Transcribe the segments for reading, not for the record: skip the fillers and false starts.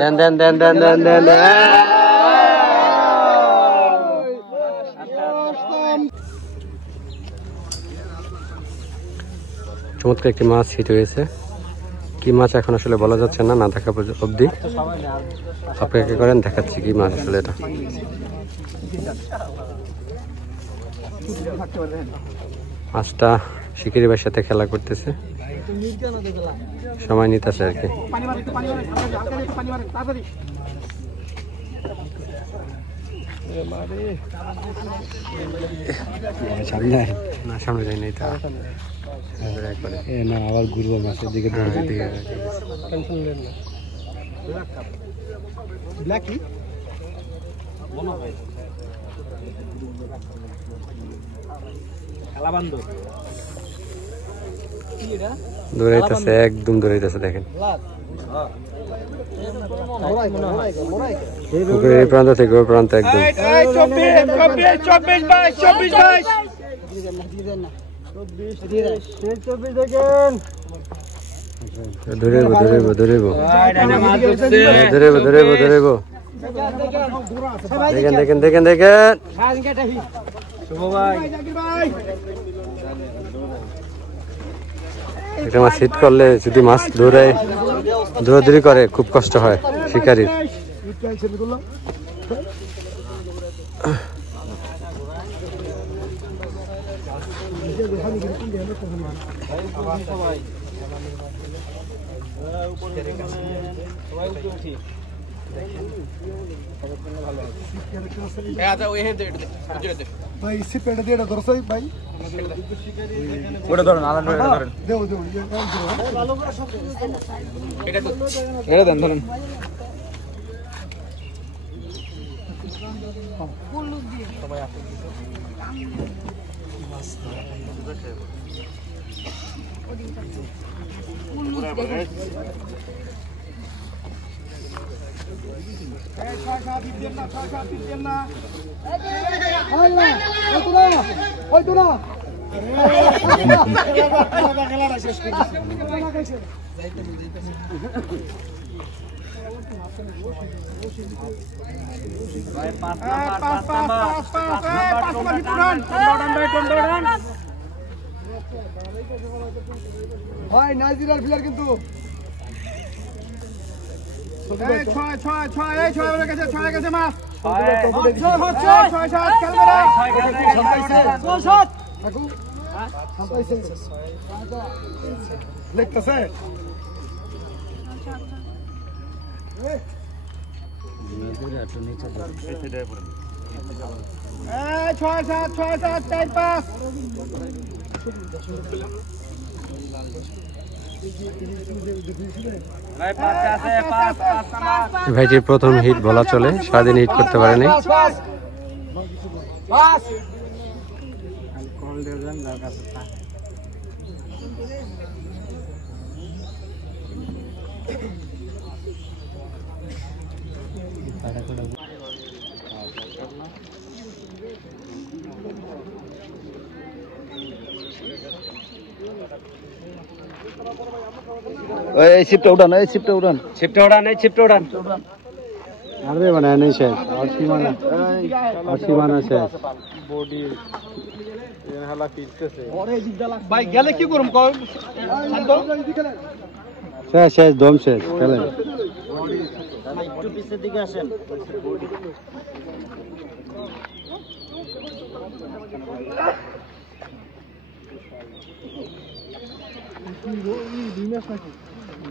দেন দেন দেন দেন দেন দেন চমৎকার একটি মাছ হিট হয়েছে। কি মাছ এখন আসলে বলা যাচ্ছে না, না দেখা অবধি। অপেক্ষা করেন, দেখাচ্ছি কি মাছ আসলে এটা। মাছটা শিকারি ভাইয়ের সাথে খেলা করতেছে, সময় নিতেছে আর কি। সামনে যাই নাই তা না, আবার ঘুরবো মাছের দিকে। দৌড়াইতেছে, একদম দৌড়াইতেছে, দেখেন এই প্রান্ত থেকে ওই প্রান্ত একদম। ধরেব ধরেব ধরেব ধরেব ধরেব ধরেব। দেখেন দেখেন দেখেন দেখেন, একটা মাছ হিট করলে যদি মাছ দৌড়াদৌড়ি করে খুব কষ্ট হয় শিকারির। ভাই সিপেটা দিয়ে এটা ধরছই ভাই, ওটা ধরুন, আলাদা করে ধরেন, দেও দেও এটা দেন, ধরেন। ভাই নাইজেরিয়ার প্লেয়ার কিন্তু দেখতেছে ভাইটির প্রথম হিট বলা চলে, সারাদিন হিট করতে পারেনি। এই শিপটা উড়ান, এই শিপটা উড়ান, ছিপটা ওড়ান, এই ছিপটা ওড়ান। আরে বানায় নেই শেষ, আর সীমানা শেষ। ভাই গেলে কি করুম কর, শেষ শেষ, দম শেষ, খেলেন। একটু পিছের দিকে আসেন।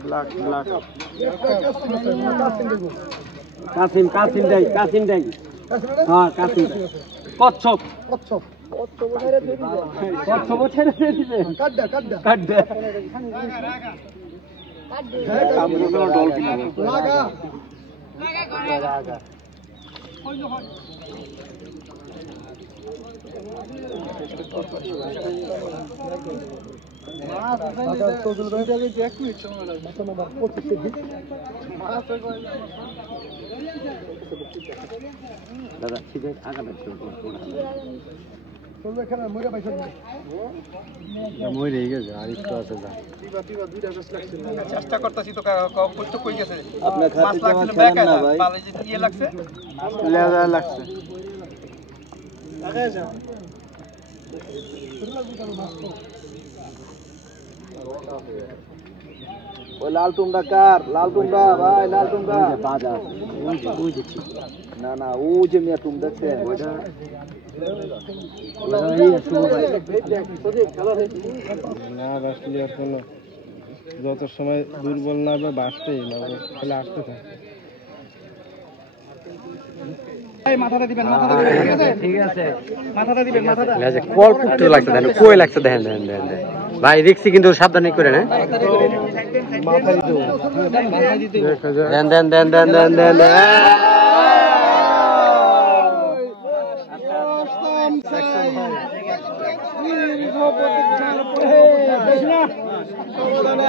ব্ল্যাক ব্ল্যাক কাসিম কাসিম দেই, কাসিম দেই, হ্যাঁ কাসিম। কচ্ছপ কচ্ছপ কচ্ছপ ছেড়ে দিবে, কাড্ডা কাড্ডা কাটবে। লাগা দাদা ঠিক আছে, আগাটা চেষ্টা করতেছি তো করতে কই গেছে মাছ লাগছিল ব্যাক না ভাই পালে যে কি লাগছে লেজা লাগছে ওই লাল টুমডা কার লাল টুমডা ভাই লাল টুমডা বাজার ওই দেখছি না না ও যে মিয়া টুম দেখছেন ওইটা না বাসলি আর কোনো যত সময় দুর্বল না হবে বাসতেই না তাহলে আসতে থাকে মাথাটা দিবেন ঠিক আছে মাথাটা দিবেন মাথাটা কল পুটতে লাগছে দেখেন কই লাগছে দেখেন দেখেন দেখেন ভাই দেখছি কিন্তু সাবধানে করে না মাথা দিতে দেন দেন দেন দেন দেন দেন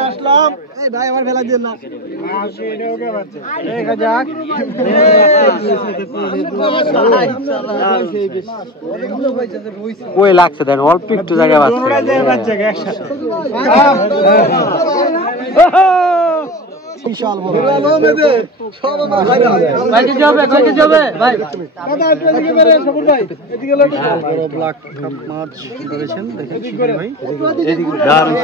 আসলাম এই ভাই আমার ফেলা দিন না দেখা যাক কই লাগছে দেখেন অল্প একটু জায়গা বাঁচছে বিশাল বড় ভাই কি যাবে কই কি যাবে ভাই দাদা এদিকে বেরেন সবুর ভাই এদিকে লোক বড় ব্ল্যাক কাপ মাছ ধরেছেন দেখেন ভাই এদিকে দারুণ